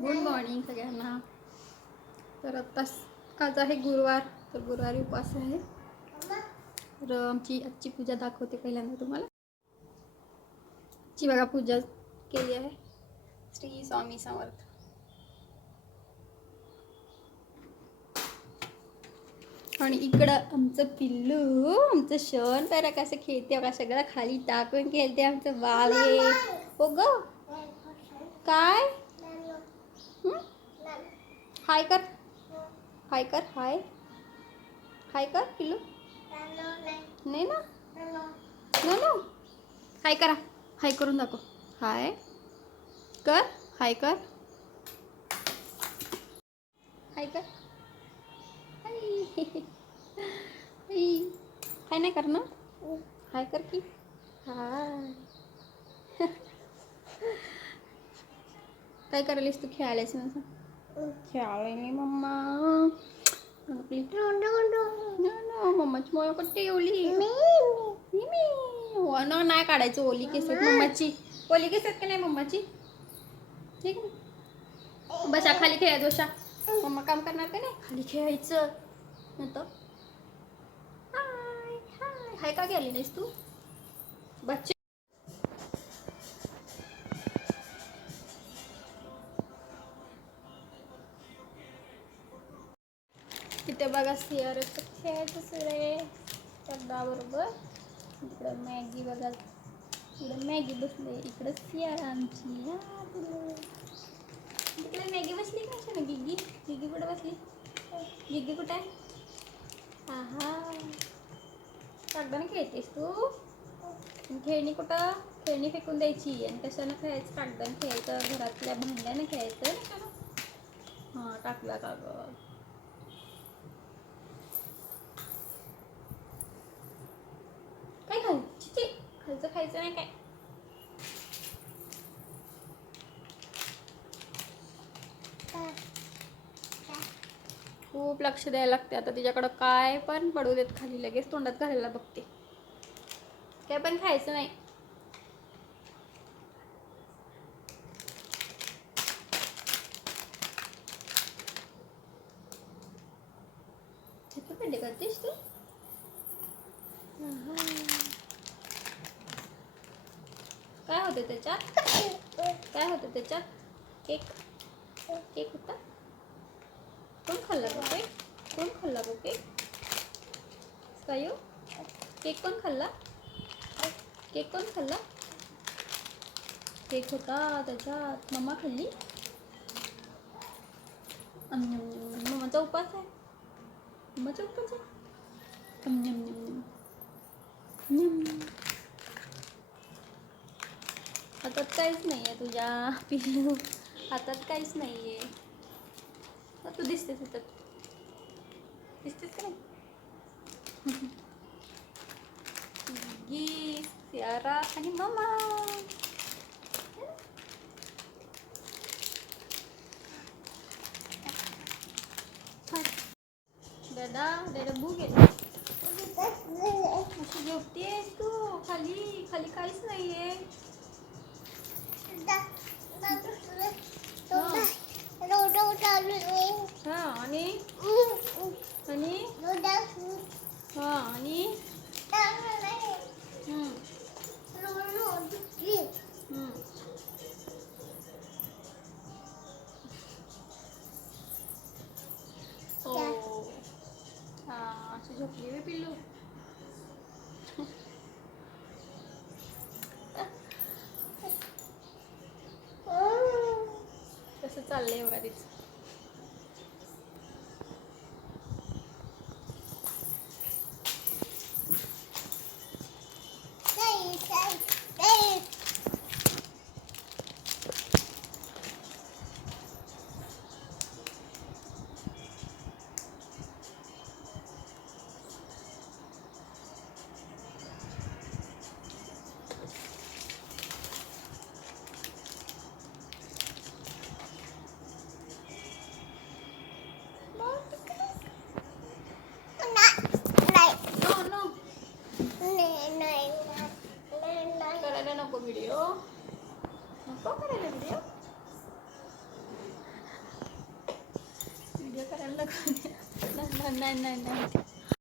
Good morning सगळ्यांना. तर आत्ताच आज आहे गुरुवार तर गुरुवारी उपवास आहे. तर आमची आजची पूजा दाखवते पहिल्यांदा तुम्हाला. ची बघा पूजा केली आहे. श्री स्वामी समर्थ. आणि इकडं आमचं पिल्लू आमचं शण करा कसं खेळते बघा सगळं खाली टाकून खेळते आमचं बाल हे. हो ग. काय? हाय कर. हाय कर हाय. हाय कर पिल्लू. नाही ना? No no. हाय करा. हाय करून दाखव. हाय. कर. हाय कर. हाय कर. हाय हाय नाही कर ना हाय कर की. हाय. काय करायलीस तू? खेळायलास ना खेळायला मी मम्मा मम्माची मोया ठेवली हो ना नाही काढायचं ओली केस मम्माची ओली केस आहेत का नाही मम्माची ठीक आहे बसा खाली खेळत बसा मम्मा काम करणार का नाही खाली खेळायचं नंतर हाय हाय हाय का गेली नाहीस तू बच्चे बघा सिअर खेळायचं सुरू आहे. इकडं मॅगी बघा. इकडं मॅगी बसले इकडं सिअर आमची. इकडे मॅगी बसली का अशा गिग्गी? गिग्गी कुठं बसली? गिग्गी कुठं आहे? हा हा कागदाने खेळतेस तू? खेळणी कुठं? खेळणी फेकून द्यायची. आणि कशानं खेळायचं? कागदाने खेळायचं. घरातल्या भांड्यानं खेळायचं. नाही का? हां टाकला कागद काय खाल चिची खालचं खायचं नाही काय. खूप लक्ष द्यायला लागते. आता तिच्याकडं काय पण पडू देत खाली लगेच तोंडात घालायला बघते. काय पण खायचं नाही. करतेस तू? काय होतं त्याच्यात? काय होतं त्याच्यात? केक. केक होता? कोण खाल्ला गो केक? कोण खाल्ला गो केक? सायू? केक कोण खाल्ला? केक कोण खाल्ला? केक होता त्याच्यात. मम्मा खाल्ली? अम, नम, मम्माचा उपास आहे. मम्माचा उपास आहे? हातात काहीच नाही आहे तुझ्या पिल्लू. हातात काहीच नाही आहे हा, तू दिसतेस हातात दिसतेस का नाही? गी सियारा आणि मामा. दादा दादा भूक आहे अशी झोपतेस तू. खाली खाली काहीच नाहीये. हा आणि? कसं व्हिडिओ नको करायला व्हिडिओ व्हिडिओ करायला नको. नाही नाही नाही.